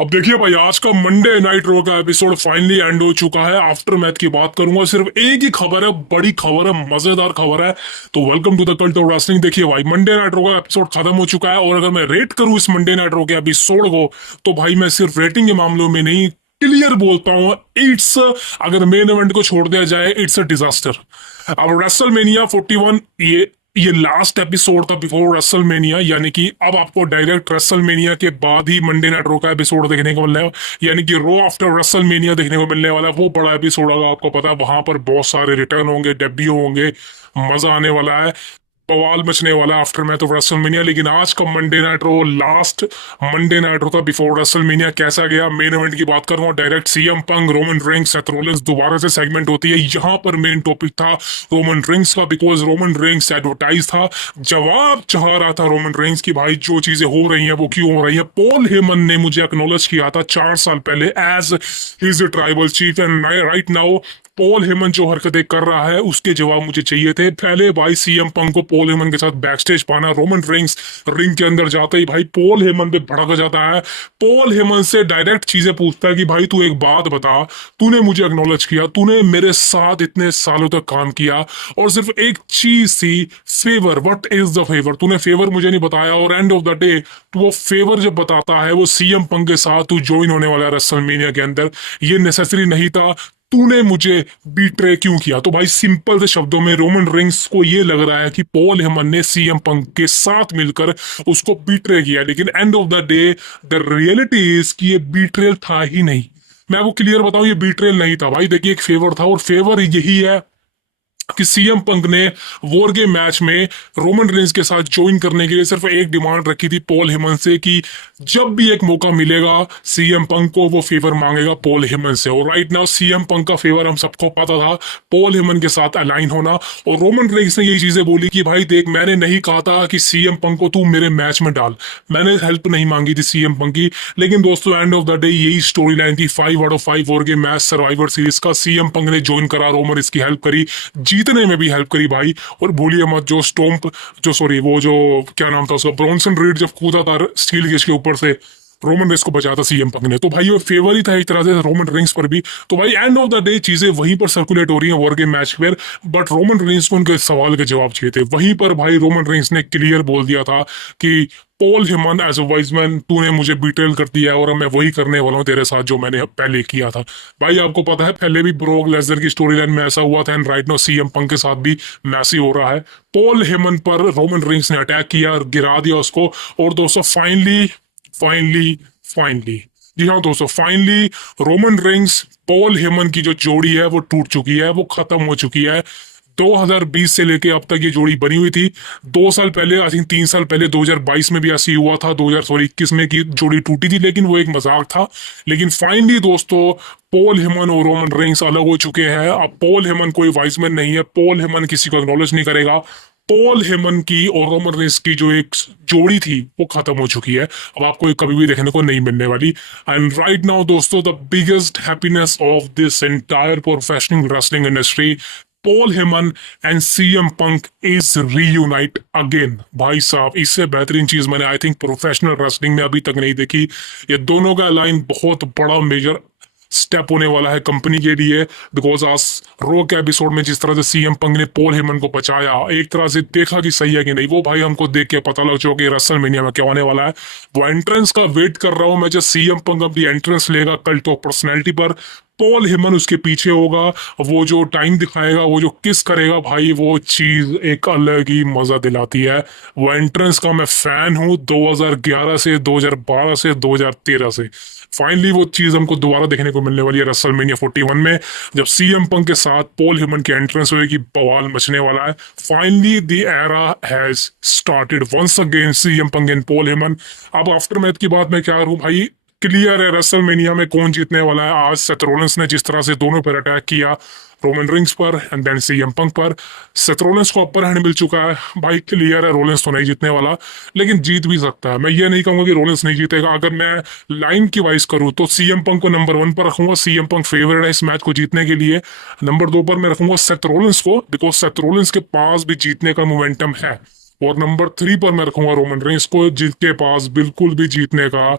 अब देखिए भाई, आज का मंडे नाइट रो का एपिसोड फाइनली एंड हो चुका है। आफ्टर मैथ की बात करूंगा, सिर्फ एक ही खबर है, बड़ी खबर है, मजेदार खबर है। तो welcome to the cult of wrestling. देखिए भाई, मंडे नाइट रो का एपिसोड खत्म हो चुका है, और अगर मैं रेट करूं इस मंडे नाइट रो के एपिसोड को, तो भाई मैं सिर्फ रेटिंग के मामलों में नहीं, क्लियर बोलता हूँ, इट्स, अगर मेन इवेंट को छोड़ दिया जाए, इट्स अ डिजास्टर। अब रेसलमेनिया 41, ये लास्ट एपिसोड था बिफोर रेसलमेनिया, यानी कि अब आपको डायरेक्ट रेसलमेनिया के बाद ही मंडे नाइट रो का एपिसोड देखने को मिलने है, यानी कि रो आफ्टर रेसलमेनिया देखने को मिलने वाला है। वो बड़ा एपिसोड होगा, आपको पता है, वहां पर बहुत सारे रिटर्न होंगे, डेब्यू होंगे, मजा आने वाला है, बवाल मचने वाला है आफ्टर मैथ ऑफ रेसलमेनिया। लेकिन आज का मंडे नाइट रो, लास्ट मंडे नाइट रो था बिफोर रेसलमेनिया, कैसा गया? मेन इवेंट की बात करूंगा, डायरेक्ट सीएम पंग, रोमन रिंग्स, सेथ रॉलिंस, दोबारा से सेगमेंट होती है। यहाँ पर मेन टॉपिक था रोमन रिंग्स का, बिकॉज रोमन रिंग्स एडवर्टाइज था, जवाब चाह रहा था रोमन रिंग्स की भाई जो चीजें हो रही हैं वो क्यों हो रही है। पॉल हेमन ने मुझे एक्नोलेज किया था 4 साल पहले as his tribal chief, and right now Paul Heyman जो हरकतें कर रहा है उसके जवाब मुझे चाहिए थे। पहले भाई सीएम पंक को पॉल हेमन के साथ बैकस्टेज पाना, रोमन रिंग्स रिंग के अंदर जाते ही भाई पॉल हेमन पे भड़क जाता है, पॉल हेमन से डायरेक्ट चीजें पूछता है कि भाई तू एक बात बता, तूने मुझे एक्नॉलेज किया, तूने मेरे साथ इतने सालों तक काम किया, और सिर्फ एक चीज थी, favour, what is the favour, तूने फेवर मुझे नहीं बताया, और एंड ऑफ द डे तो वो फेवर जब बताता है वो सीएम पंक के साथ तू ज्वाइन होने वाला है रेसलमेनिया के अंदर, ये नेसेसरी नहीं था, तूने मुझे बीट्रे क्यों किया? तो भाई सिंपल से शब्दों में रोमन रिंग्स को ये लग रहा है कि पॉल हेमन ने सीएम पंक के साथ मिलकर उसको बीट्रे किया, लेकिन end of the day the reality is कि ये बीट्रेल था ही नहीं। मैं आपको क्लियर बताऊं, ये बीट्रेल नहीं था भाई। देखिए, एक फेवर था, और फेवर यही है कि सीएम पंक ने वॉर गेम मैच में रोमन रेंज के साथ ज्वाइन करने के लिए सिर्फ एक डिमांड रखी थी पॉल हेमन से, कि जब भी एक मौका मिलेगा सीएम पंक को वो फेवर मांगेगा पॉल हेमन से। और राइट नाउ सीएम पंक का फेवर हम सबको पता था, पॉल हेमन के साथ अलाइन होना। और रोमन रेंज ने यही चीजें बोली कि भाई देख, मैंने नहीं कहा था कि सीएम पंक को तू मेरे मैच में डाल, मैंने हेल्प नहीं मांगी थी सीएम पंक की। लेकिन दोस्तों, एंड ऑफ द डे यही स्टोरी लाइन थी, 5 out of 5 war game match survivor series का। सीएम पंक ने ज्वाइन करा, रोमन इसकी हेल्प करी, जीतने में भी हेल्प करी भाई। और भूलिए मत, जो स्टोम्प, जो सॉरी, वो जो क्या नाम था उसका, ब्रॉन्सन रीड जब कूदा था स्टील केज के ऊपर से, रोमन रेंस को बचाया था सीएम पंक ने, तो भाई वो फेवर ही था एक तरह से रोमन रेंस पर भी। तो भाई एंड ऑफ द डे चीजें वहीं पर सर्कुलेट हो रही हैं वॉर गेम मैच पर, बट रोमन रेंस को उनके सवाल के जवाब चाहिए थे। वहीं पर भाई रोमन रेंस ने क्लियर बोल दिया था कि Paul Heyman as a wise man, तूने मुझे बिट्रेल कर दिया है, और मैं वही करने वाला हूँ तेरे साथ जो मैंने पहले किया था। भाई आपको पता है, पहले भी ब्रोक लेसनर की स्टोरी लाइन में ऐसा हुआ था, and right now CM Punk के साथ भी मैसी हो रहा है। पॉल हेमन पर रोमन रिंग्स ने अटैक किया और गिरा दिया उसको। और दोस्तों फाइनली फाइनली फाइनली, जी हाँ दोस्तों, finally Roman rings Paul Heyman की जो जोड़ी है वो टूट चुकी है, वो खत्म हो चुकी है। 2020 से लेके अब तक ये जोड़ी बनी हुई थी। 2 साल पहले, आई थिंक 3 साल पहले, 2022 में भी ऐसी हुआ था, 2021 में की जोड़ी टूटी थी, लेकिन वो एक मजाक था। लेकिन फाइनली दोस्तों, पॉल हेमन और रोमन रेंस अलग हो चुके हैं। अब पॉल हेमन कोई वाइजमैन नहीं है, पॉल हेमन किसी को एक्नॉलेज नहीं करेगा। पॉल हेमन की और रोमन रेंस की जो एक जोड़ी थी वो खत्म हो चुकी है, अब आपको ये कभी भी देखने को नहीं मिलने वाली। एंड राइट नाउ दोस्तों, the biggest happiness of this entire professional wrestling industry, Paul Heyman and CM Punk is reunite again. भाई साहब, इससे बेहतरीन चीज मैंने आई थिंक प्रोफेशनल रेसलिंग में अभी तक नहीं देखी। ये दोनों का लाइन बहुत बड़ा मेजर स्टेप होने वाला है कंपनी के लिए, बिकॉज आज रो के एपिसोड में जिस तरह से सीएम पंक ने पॉल हेमन को बचाया, एक तरह से देखा कि सही है कि नहीं, वो भाई हमको देख के पता लग चुका कि रेसलमेनिया में क्या होने वाला है। वो एंट्रेंस का वेट कर रहा हूं मैं, जब सीएम पंक अपनी एंट्रेंस लेगा कल्ट ऑफ पर्सनैलिटी पर, पॉल हेमन उसके पीछे होगा, वो जो टाइम दिखाएगा, वो जो किस करेगा भाई, वो चीज एक अलग ही मजा दिलाती है। वो एंट्रेंस का मैं फैन हूँ 2011 से, 2012 से, 2013 से। फाइनली वो चीज हमको दोबारा देखने को मिलने वाली है रेसलमेनिया 41 में, जब सीएम पंक के साथ पॉल हेमन की एंट्रेंस होगी, बवाल मचने वाला है। Finally the era has started once again, CM Punk and Paul Heyman. अब आफ्टर मैथ की बात मैं क्या करूं भाई, क्लियर है रेसलमेनिया में कौन जीतने वाला है। आज सेथ रॉलिंस ने जिस तरह से दोनों पर अटैक किया, रोमन रिंग्स पर एंड देन सीएम पंक पर, सेथ रॉलिंस को अपर हैंड मिल चुका है। भाई क्लियर है रॉलिंस तो नहीं जीतने वाला, लेकिन जीत भी सकता है। मैं ये नहीं कहूंगा कि रॉलिंस नहीं जीतेगा। अगर मैं लाइन की वाइज करूं तो सीएम पंक को नंबर 1 पर रखूंगा, सीएम पंक फेवरेट है इस मैच को जीतने के लिए। नंबर 2 पर मैं रखूंगा सेथ रॉलिंस को, बिकॉज सेथ रॉलिंस के पास भी जीतने का मोमेंटम है। और नंबर 3 पर मैं रखूंगा रोमन रेंस को, जिसके पास बिल्कुल भी जीतने का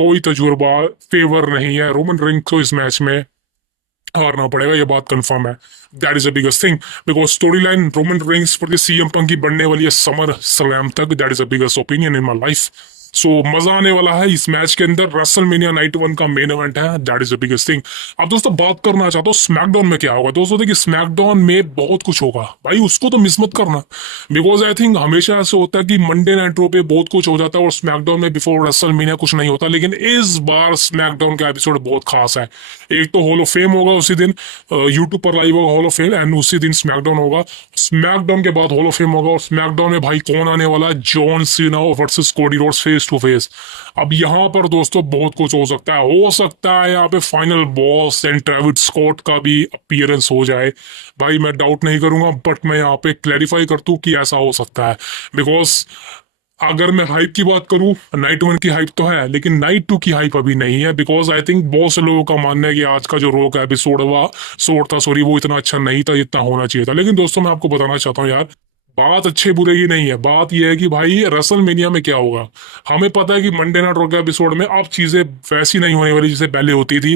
कोई तजुर्बा फेवर नहीं है, रोमन रेंस को इस मैच में हारना पड़ेगा, ये बात कंफर्म है। That is the biggest thing, because storyline Roman Reigns पर सीएम पंक की बढ़ने वाली है समर स्लैम तक। That is the biggest opinion in my life. So मजा आने वाला है इस मैच के अंदर। रेसलमेनिया नाइट 1 का मेन इवेंट है, that is the biggest thing. अब दोस्तों बात करना चाहता हूँ स्मैकडाउन में क्या होगा। दोस्तों देखिए स्मैकडाउन में बहुत कुछ होगा भाई, उसको तो मिस मत करना, बिकॉज आई थिंक हमेशा ऐसे होता है कि मंडे नाइट रो पे बहुत कुछ हो जाता है और स्मैकडाउन में बिफोर रेसलमेनिया कुछ नहीं होता, लेकिन इस बार स्मैकडाउन का एपिसोड बहुत खास है। एक तो हॉल ऑफ फेम होगा उसी दिन, यूट्यूब पर लाइव होगा हॉल ऑफ फेम, एंड उसी दिन स्मैकडाउन होगा। स्मैकडाउन के बाद हॉल ऑफ फेम होगा, और स्मैकडाउन में भाई कौन आने वाला है? John Cena versus Cody Rhodes face to face. अब यहाँ पर दोस्तों बहुत कुछ हो सकता है यहाँ पे फाइनल बॉस एंड ट्रेविड स्कॉट का भी अपीयरेंस हो जाए। भाई मैं डाउट नहीं करूंगा, बट मैं यहाँ पे क्लैरिफाई कर दूं कि ऐसा हो सकता है, बिकॉज अगर मैं हाइप की बात करूं, नाइट 1 की हाइप तो है, लेकिन नाइट 2 की हाइप अभी नहीं है, बिकॉज आई थिंक बहुत से लोगों का मानना है कि आज का जो रो का एपिसोड हुआ सोड था सॉरी, वो इतना अच्छा नहीं था जितना होना चाहिए था। लेकिन दोस्तों मैं आपको बताना चाहता हूँ यार, बात अच्छे बुरे की नहीं है, बात यह है कि भाई रेसलमेनिया में क्या होगा। हमें पता है कि मंडे नाइट रॉ के एपिसोड में अब चीजें वैसी नहीं होने वाली जैसे पहले होती थी।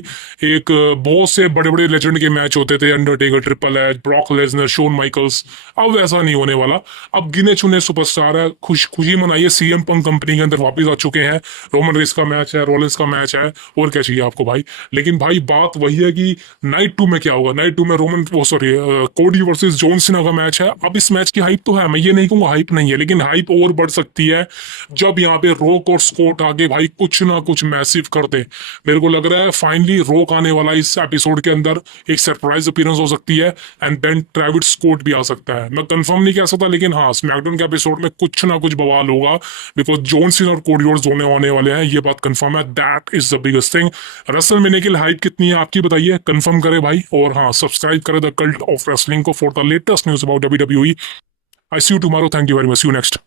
एक बहुत से बड़े बड़े लेजेंड के मैच होते थे, Undertaker, Triple H, Brock Lesnar, Shawn Michaels. अब वैसा नहीं होने वाला। अब गिने चुने सुपरस्टार है, खुशी मनाइए, सीएम पंक कंपनी के अंदर वापस आ चुके हैं। रोमन रेस का मैच है, रोलेंस का मैच है, और क्या चाहिए आपको भाई। लेकिन भाई बात वही है कि नाइट 2 में क्या होगा। नाइट 2 में रोमन वो सॉरी कोडी वर्सेस जॉन सीना का मैच है। अब इस मैच की हाइप तो है, मैं ये नहीं कहूंगा हाइप नहीं है, लेकिन हाइप और बढ़ सकती है जब यहाँ पे रोक और स्कॉट आगे भाई कुछ ना कुछ मैसिव कर दे। मेरे को लग रहा है फाइनली रोक आने वाला इस एपिसोड के अंदर, एक सरप्राइज अपीयरेंस हो सकती है, एंड देन ट्रेविड स्कॉट भी आ सकता है। मैं कंफर्म नहीं कह सकता, लेकिन हाँ स्मैकडाउन के एपिसोड में कुछ ना कुछ बवाल होगा, बिकॉज जॉन सीना और कोडी रोड्स होने आने वाले हैं, ये बात कंफर्म है। That is the biggest thing. WrestleMania की हाइप कितनी है आपकी बताइए, कंफर्म करे भाई, और हाँ सब्सक्राइब करे द कल्ट ऑफ रेसलिंग को for the latest news about WWE। I see you tomorrow. Thank you very much. See you next.